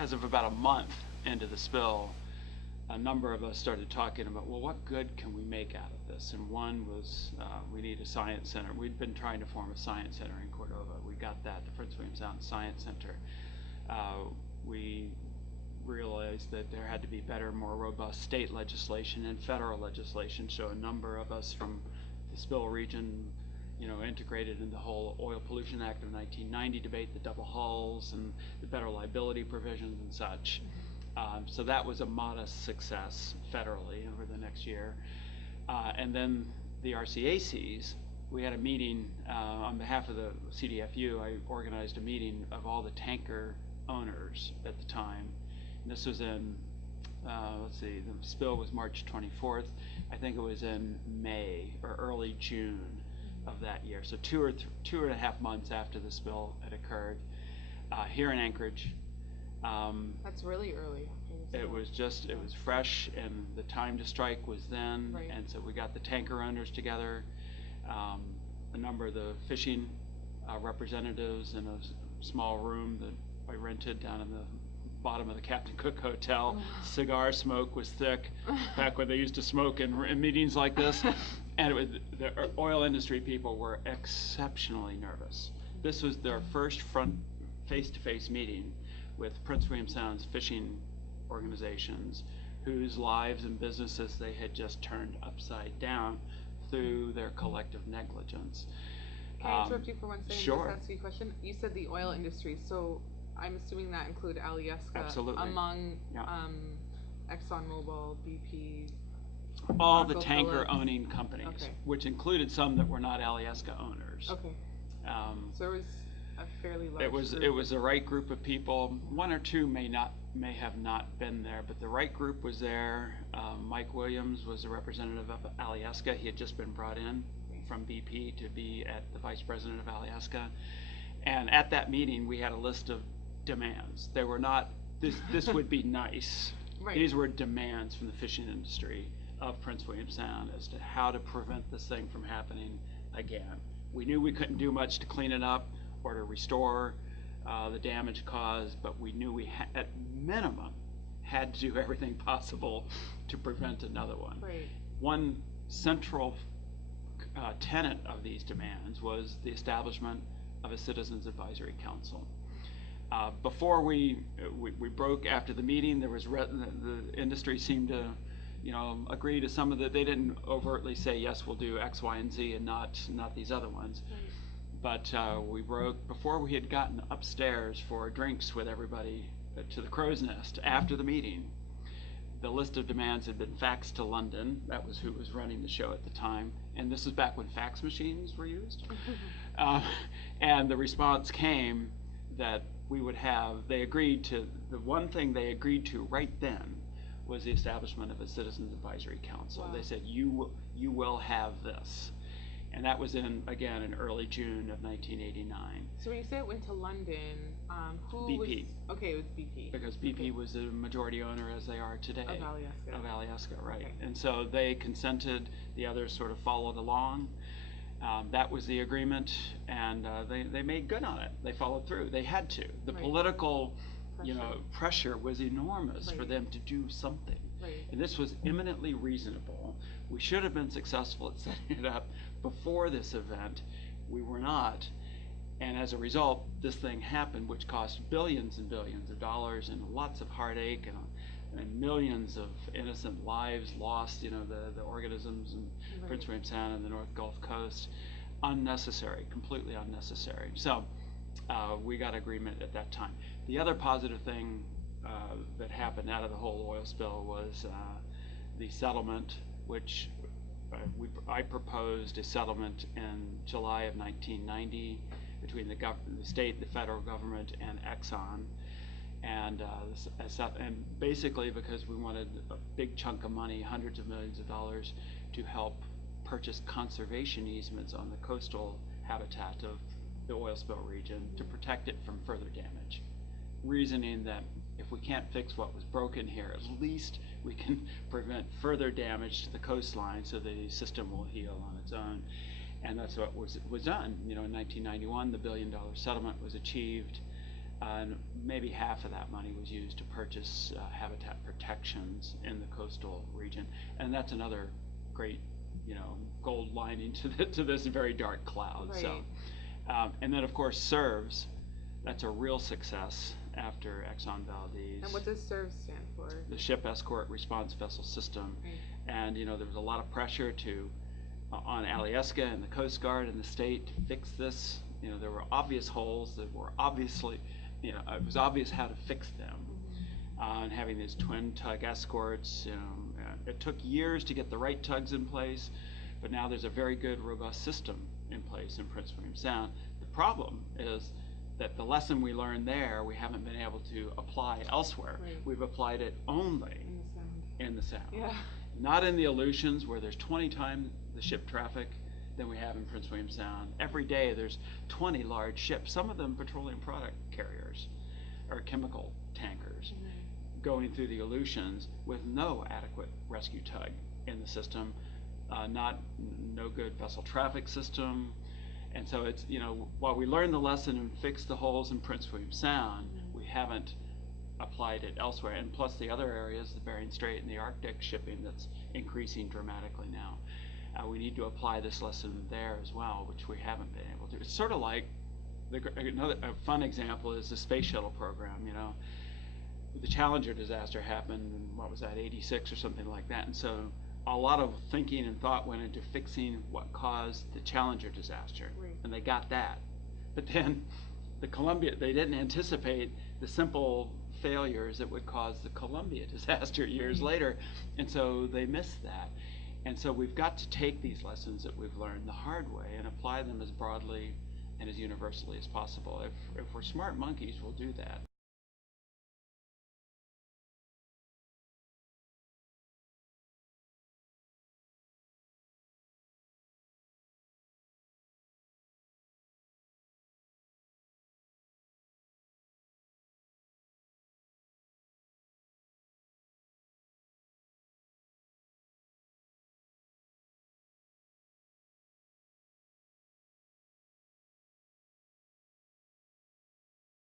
as of about a month into the spill, a number of us started talking about, well, what good can we make out of this? And one was we need a science center. We'd been trying to form a science center in Cordova. We got that, the Prince William Sound Science Center. We realized that there had to be better, more robust state legislation and federal legislation. So a number of us from the spill region, integrated in the whole Oil Pollution Act of 1990 debate, the double hulls and the better liability provisions and such. So that was a modest success federally over the next year. And then the RCACs, we had a meeting on behalf of the CDFU. I organized a meeting of all the tanker owners at the time. And this was in, let's see, the spill was March 24th. I think it was in May or early June of that year. So 2.5 months after the spill had occurred, here in Anchorage. That's really early. It was fresh, and the time to strike was then, right. And so we got the tanker owners together, a number of the fishing representatives in a small room that I rented down in the bottom of the Captain Cook Hotel. Cigar smoke was thick, back when they used to smoke in meetings like this, and the oil industry people were exceptionally nervous. This was their first face-to-face meeting with Prince William Sound's fishing organizations, whose lives and businesses they had just turned upside down through their collective negligence. Can I interrupt you for 1 second? Sure. Just ask you a question. You said the oil industry, so I'm assuming that include Alaska. Absolutely. Among yeah. ExxonMobil, BP. All the tanker owning companies, okay. Which included some that were not Alaska owners. Okay. So it was a fairly large It was the right group of people. One or two may have not been there, but the right group was there. Mike Williams was a representative of Alaska. He had just been brought in from BP to be at the vice president of Alaska. And at that meeting, we had a list of demands. They were not, this would be nice. Right. These were demands from the fishing industry of Prince William Sound as to how to prevent this thing from happening again. We knew we couldn't do much to clean it up or to restore the damage caused, but we knew we at minimum had to do everything possible to prevent another one. Right. One central tenet of these demands was the establishment of a Citizens Advisory Council. Before we broke after the meeting, there was the industry seemed to agree to some of the, they didn't overtly say yes, we'll do X, Y, and Z and not these other ones. Right. But we broke before we had gotten upstairs for drinks with everybody to the Crow's Nest after the meeting. The list of demands had been faxed to London. That was who was running the show at the time. And this is back when fax machines were used. And the response came that we would have, they agreed to, the one thing they agreed to right then was the establishment of a Citizens Advisory Council. Wow. They said, you will have this. And that was in early June of 1989. So when you say it went to London, who BP. was, okay, it was BP. Because BP okay. was the majority owner, as they are today. Of Alaska. Of Alaska, right. Okay. And so they consented, the others sort of followed along. That was the agreement, and they made good on it. They followed through. They had to. The right. political pressure was enormous right. for them to do something. Right. And this was eminently reasonable. We should have been successful at setting it up before this event. We were not. And as a result, this thing happened, which cost billions and billions of dollars and lots of heartache and millions of innocent lives lost, the organisms in right. Prince William Sound and the North Gulf Coast. Unnecessary, completely unnecessary. So we got agreement at that time. The other positive thing that happened out of the whole oil spill was the settlement, which I proposed a settlement in July of 1990 between the state, the federal government, and Exxon, and basically because we wanted a big chunk of money, hundreds of millions of dollars, to help purchase conservation easements on the coastal habitat of the oil spill region to protect it from further damage. Reasoning that if we can't fix what was broken here, at least we can prevent further damage to the coastline so the system will heal on its own. And that's what was done. In 1991, the $1 billion settlement was achieved. and maybe half of that money was used to purchase habitat protections in the coastal region, and that's another great, gold lining to this very dark cloud. Right. So, and then of course SERVS, that's a real success after Exxon Valdez. And what does SERV stand for? The Ship Escort Response Vessel System. Right. And there was a lot of pressure on Alaska and the Coast Guard and the state to fix this. There were obvious holes that were obviously, it was obvious how to fix them. And having these twin tug escorts, it took years to get the right tugs in place, but now there's a very good, robust system in place in Prince William Sound. The problem is that the lesson we learned there, we haven't been able to apply elsewhere. Right. We've applied it only In the Sound. in the Sound. Yeah. Not in the Aleutians, where there's 20 times the ship traffic than we have in Prince William Sound. Every day there's 20 large ships, some of them petroleum product carriers or chemical tankers, going through the Aleutians with no adequate rescue tug in the system, no good vessel traffic system. And so it's, while we learned the lesson and fixed the holes in Prince William Sound, we haven't applied it elsewhere. And plus the other areas, the Bering Strait and the Arctic shipping, that's increasing dramatically now. We need to apply this lesson there as well, which we haven't been able to. It's sort of like, another fun example is the space shuttle program. The Challenger disaster happened in, what was that, 86 or something like that. And so a lot of thinking and thought went into fixing what caused the Challenger disaster. Right. And they got that. But then they didn't anticipate the simple failures that would cause the Columbia disaster years later. And so they missed that. And so we've got to take these lessons that we've learned the hard way and apply them as broadly and as universally as possible. If we're smart monkeys, we'll do that.